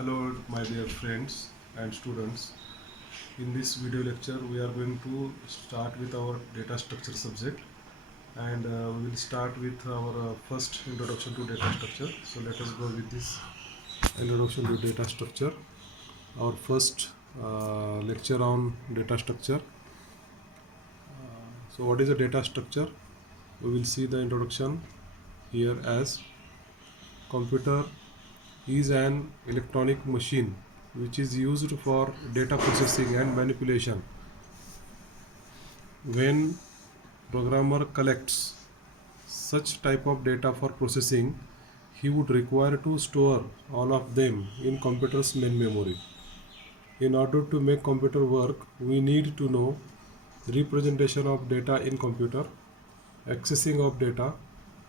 Hello my dear friends and students. In this video lecture we are going to start with our data structure subject, and we will start with our first introduction to data structure. So let us go with this introduction to data structure, our first lecture on data structure. So what is a data structure? We will see the introduction here as computer is an electronic machine which is used for data processing and manipulation. When programmer collects such type of data for processing, he would require to store all of them in computer's main memory. In order to make computer work, we need to know representation of data in computer, accessing of data,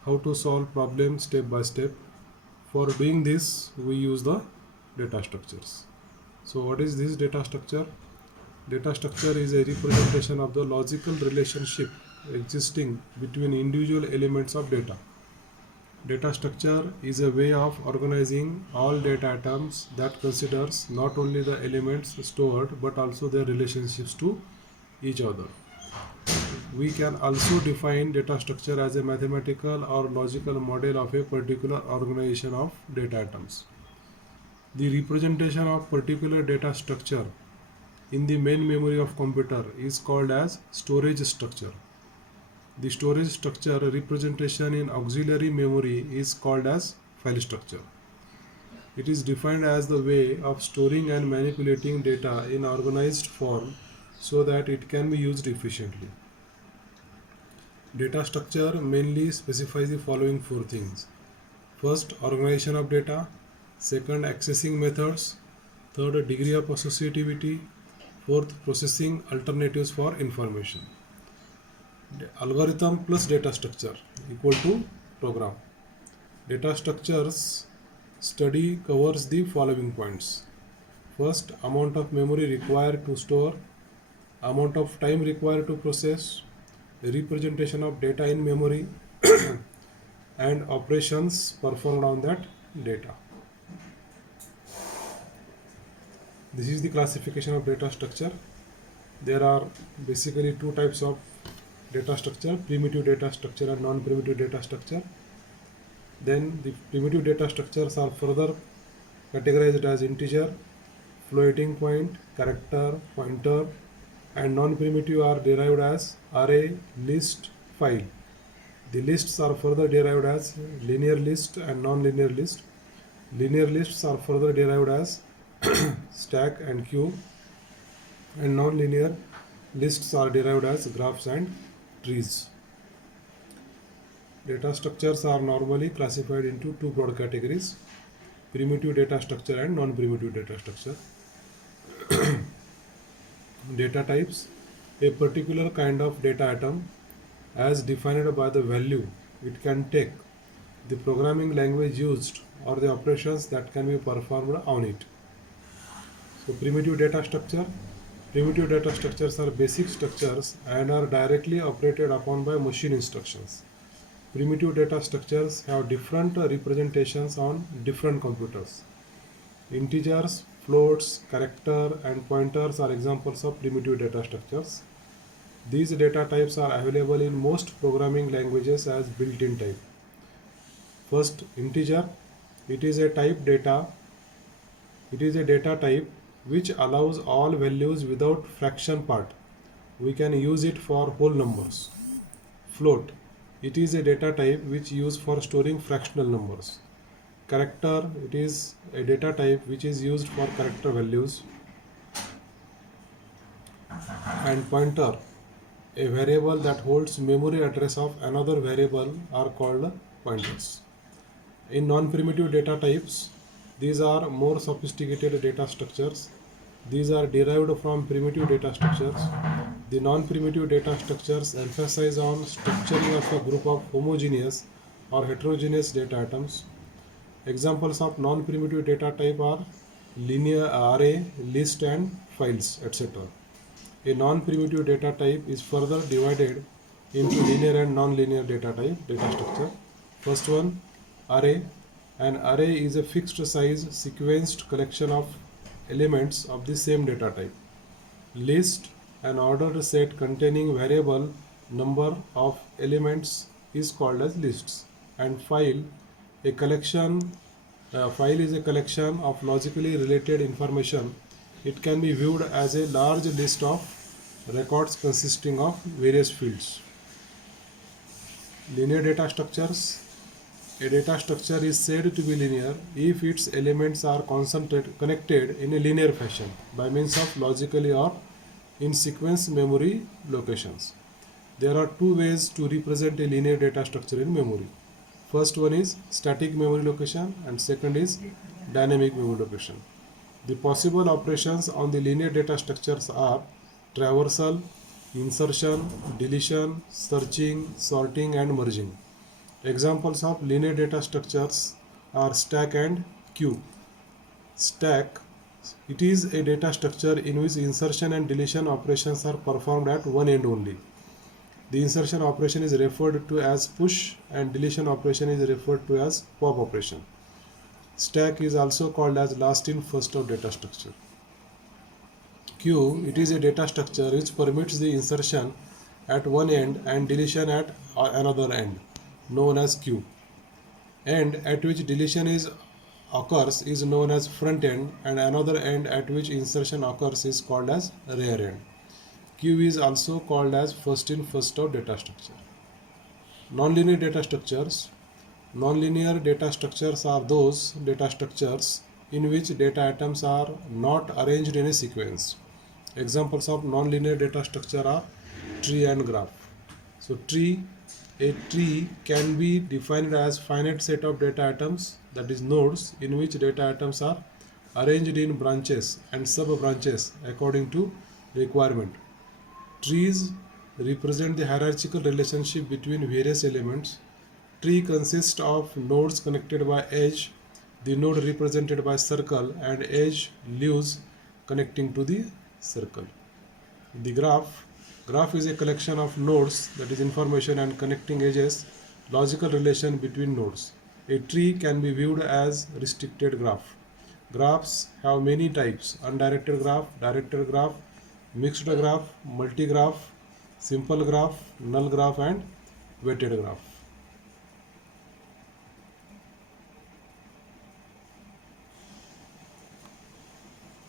how to solve problems step by step. For doing this, we use the data structures. So what is this data structure? Data structure is a representation of the logical relationship existing between individual elements of data. Data structure is a way of organizing all data items that considers not only the elements stored but also their relationships to each other. We can also define data structure as a mathematical or logical model of a particular organization of data items. The representation of particular data structure in the main memory of computer is called as storage structure. The storage structure representation in auxiliary memory is called as file structure. It is defined as the way of storing and manipulating data in organized form so that it can be used efficiently. Data structure mainly specifies the following four things. First, organization of data. Second, accessing methods. Third, degree of associativity. Fourth, processing alternatives for information. Algorithm plus data structure equal to program. Data structures study covers the following points. First, amount of memory required to store, amount of time required to process, representation of data in memory, and operations performed on that data. This is the classification of data structure. There are basically two types of data structure: primitive data structure and non-primitive data structure. Then the primitive data structures are further categorized as integer, floating point, character, pointer, and non-primitive are derived as array, list, file. The lists are further derived as linear list and non-linear list. Linear lists are further derived as stack and queue, and non-linear lists are derived as graphs and trees. Data structures are normally classified into two broad categories: primitive data structure and non-primitive data structure. Data types: a particular kind of data item as defined by the value it can take, the programming language used, or the operations that can be performed on it. So primitive data structure. Primitive data structures are basic structures and are directly operated upon by machine instructions. Primitive data structures have different representations on different computers. Integers, floats, character, and pointers are examples of primitive data structures. These data types are available in most programming languages as built-in type. First, integer. It is a data type which allows all values without fraction part. We can use it for whole numbers. Float. It is a data type which used for storing fractional numbers. Character. It is a data type which is used for character values. And pointer, a variable that holds memory address of another variable, are called pointers. In non-primitive data types, these are more sophisticated data structures. These are derived from primitive data structures. The non-primitive data structures emphasize on structuring of a group of homogeneous or heterogeneous data items. Examples of non-primitive data type are linear array, list, and files, etc. A non-primitive data type is further divided into linear and non-linear data structure. First one, array. An array is a fixed size sequenced collection of elements of the same data type. List, an ordered set containing variable number of elements, is called as lists. And file, a collection. File is a collection of logically related information. It can be viewed as a large list of records consisting of various fields. Linear data structures. A data structure is said to be linear if its elements are connected in a linear fashion by means of logically or in sequence memory locations. There are two ways to represent a linear data structure in memory. First one is static memory location and second is dynamic memory location. The possible operations on the linear data structures are traversal, insertion, deletion, searching, sorting and merging. Examples of linear data structures are stack and queue. Stack, it is a data structure in which insertion and deletion operations are performed at one end only. The insertion operation is referred to as push and deletion operation is referred to as pop operation. Stack is also called as last in first out data structure. Queue, it is a data structure which permits the insertion at one end and deletion at another end, known as queue. End at which deletion occurs is known as front end and another end at which insertion occurs is called as rear end. Queue is also called as first in first out data structure. Nonlinear data structures. Nonlinear data structures are those data structures in which data items are not arranged in a sequence. Examples of nonlinear data structure are tree and graph. So a tree can be defined as finite set of data items, that is nodes, in which data items are arranged in branches and sub-branches according to requirement. Trees represent the hierarchical relationship between various elements. Tree consists of nodes connected by edge, the node represented by circle and edge leaves connecting to the circle. The graph is a collection of nodes, that is information and connecting edges, logical relation between nodes. A tree can be viewed as restricted graph. Graphs have many types: undirected graph, directed graph, mixed graph, multigraph, simple graph, null graph and weighted graph.